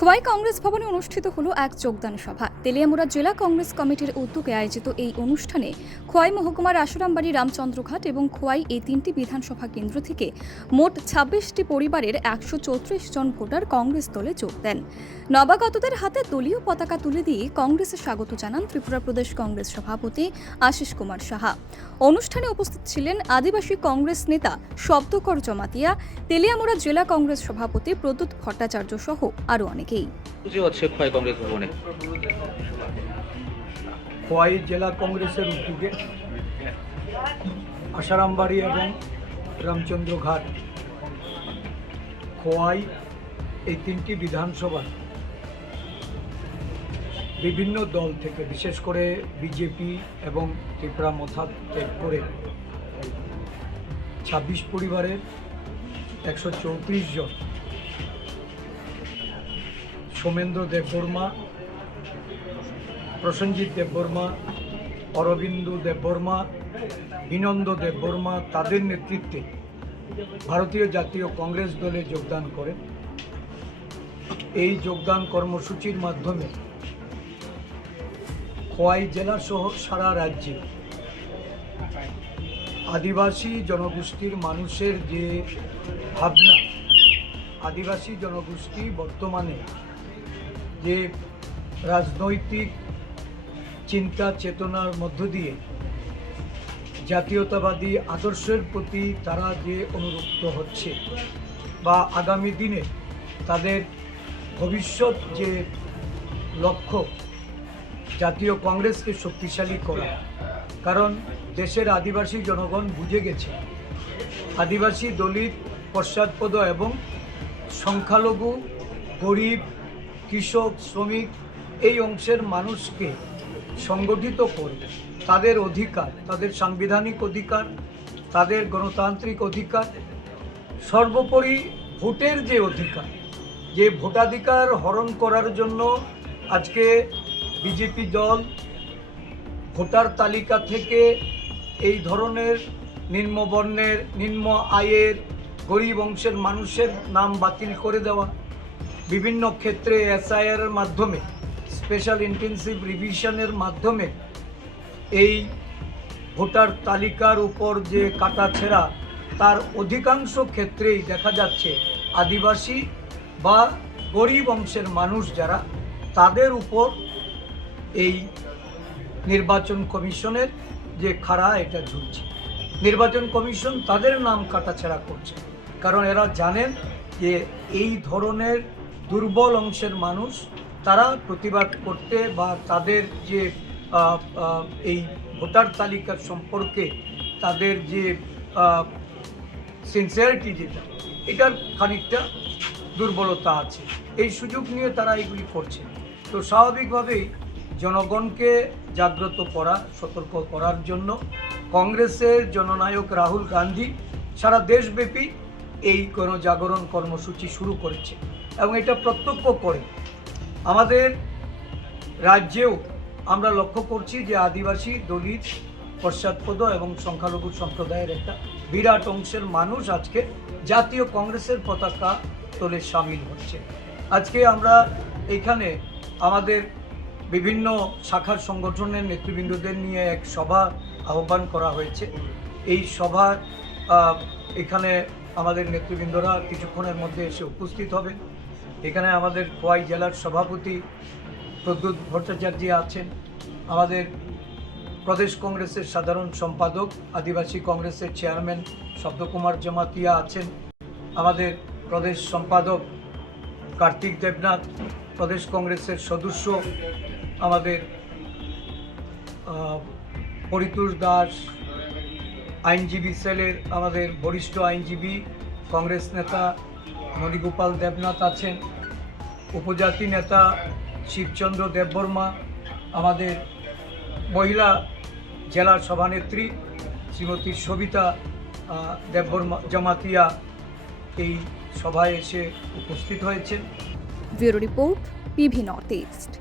খোয়াই কংগ্রেস ভবনে অনুষ্ঠিত হলো এক যোগদান সভা। তেলিয়ামুড়া জেলা কংগ্রেস কমিটির উদ্যোগে আয়োজিত এই অনুষ্ঠানে খোয়াই মহকুমার আশুরামবাড়ি রামচন্দ্রঘাট এবং খোয়াই এই তিনটি বিধানসভা কেন্দ্র থেকে মোট ছাব্বিশটি পরিবারের একশো চৌত্রিশ জন ভোটার কংগ্রেস দলে যোগ দেন। নবাগতদের হাতে দলীয় পতাকা তুলে দিয়ে কংগ্রেসে স্বাগত জানান ত্রিপুরা প্রদেশ কংগ্রেস সভাপতি আশিস কুমার সাহা। অনুষ্ঠানে উপস্থিত ছিলেন আদিবাসী কংগ্রেস নেতা শব্দকর জমাতিয়া, তেলিয়ামুড়া জেলা কংগ্রেস সভাপতি প্রদ্যুৎ ভট্টাচার্য সহ আরও অনেকেই পুজো হচ্ছে খোয়াই কংগ্রেস ভবনে? খোয়াই জেলা কংগ্রেসের উদ্যোগে আসারামবাড়ি এবং রামচন্দ্র ঘাট। খোয়াই এই তিনটি বিধানসভা বিভিন্ন দল থেকে বিশেষ করে বিজেপি এবং ত্রিপুরা মথা ত্যাগ করে ছাব্বিশ পরিবারের একশো চৌত্রিশ জন সোমেন্দ্র দেববর্মা প্রসেনজিৎ দেববর্মা অরবিন্দু দেববর্মা বিনন্দ দেববর্মা তাদের নেতৃত্বে ভারতীয় জাতীয় কংগ্রেস দলে যোগদান করেন এই যোগদান কর্মসূচির মাধ্যমে খোয়াই জেলা সহ সারা রাজ্যে আদিবাসী জনগোষ্ঠীর মানুষের যে ভাবনা, আদিবাসী জনগোষ্ঠী বর্তমানে যে রাজনৈতিক চিন্তা, চেতনার মধ্য দিয়ে জাতীয়তাবাদী আদর্শের প্রতি তারা যে অনুরুক্ত হচ্ছে বা আগামী দিনে তাদের ভবিষ্যৎ যে লক্ষ্য, জাতীয় কংগ্রেসকে শক্তিশালী করা। কারণ দেশের আদিবাসী জনগণ বুঝে গেছে, আদিবাসী দলিত পশ্চাৎপদ এবং সংখ্যালঘু, গরিব কৃষক, শ্রমিক এই অংশের মানুষকে সংগঠিত করে তাদের অধিকার, তাদের সাংবিধানিক অধিকার, তাদের গণতান্ত্রিক অধিকার, সর্বোপরি ভোটের যে অধিকার, যে ভোটাধিকার হরণ করার জন্য আজকে বিজেপি দল ভোটার তালিকা থেকে এই ধরনের নিম্নবর্ণের নিম্ন আয়ের গরিব অংশের মানুষের নাম বাতিল করে দেওয়া বিভিন্ন ক্ষেত্রে এসআইআর এর মাধ্যমে স্পেশাল ইন্টেন্সিভ রিভিশনের মাধ্যমে এই ভোটার তালিকার উপর যে কাটাছেঁড়া তার অধিকাংশ ক্ষেত্রেই দেখা যাচ্ছে আদিবাসী বা গরিব অংশের মানুষ যারা, তাদের উপর এই নির্বাচন কমিশনের যে খাড়া, এটা ঝুলছে। নির্বাচন কমিশন তাদের নাম কাটাছেড়া করছে। কারণ এরা জানেন যে এই ধরনের দুর্বল অংশের মানুষ, তারা প্রতিবাদ করতে বা তাদের যে এই ভোটার তালিকার সম্পর্কে তাদের যে সিনসিয়ারিটি যেটা, এটার খানিকটা দুর্বলতা আছে। এই সুযোগ নিয়ে তারা এগুলি করছে। তো স্বাভাবিকভাবেই জনগণকে জাগ্রত করা, সতর্ক করার জন্য কংগ্রেসের জননায়ক রাহুল গান্ধী সারা দেশব্যাপী এই গণজাগরণ কর্মসূচি শুরু করেছে এবং এটা প্রত্যক্ষ করে আমাদের রাজ্যেও আমরা লক্ষ্য করছি যে আদিবাসী দলিত, পশ্চাৎপদ এবং সংখ্যালঘু সম্প্রদায়ের একটা বিরাট অংশের মানুষ আজকে জাতীয় কংগ্রেসের পতাকা তোলে সামিল হচ্ছে। আজকে আমরা এখানে আমাদের বিভিন্ন শাখার সংগঠনের নেতৃবৃন্দদের নিয়ে এক সভা আহ্বান করা হয়েছে। এই সভা এখানে আমাদের নেতৃবৃন্দরা কিছুক্ষণের মধ্যে এসে উপস্থিত হবেন এখানে আমাদের খোয়াই জেলার সভাপতি প্রদ্যুৎ ভট্টাচার্য আছেন। আমাদের প্রদেশ কংগ্রেসের সাধারণ সম্পাদক, আদিবাসী কংগ্রেসের চেয়ারম্যান শব্দকুমার জমাতিয়া আছেন। আমাদের প্রদেশ সম্পাদক কার্তিক দেবনাথ, প্রদেশ কংগ্রেসের সদস্য আমাদের পরিতোষ দাস আইনজীবী সেলের আমাদের বরিষ্ঠ আইনজীবী, কংগ্রেস নেতা মণিগোপাল দেবনাথ আছেন, উপজাতি নেতা শিবচন্দ্র দেববর্মা, আমাদের মহিলা জেলার সভানেত্রী শ্রীমতী সবিতা দেববর্মা জমাতিয়া এই সভায় এসে উপস্থিত হয়েছেন। Bureau report PV North East.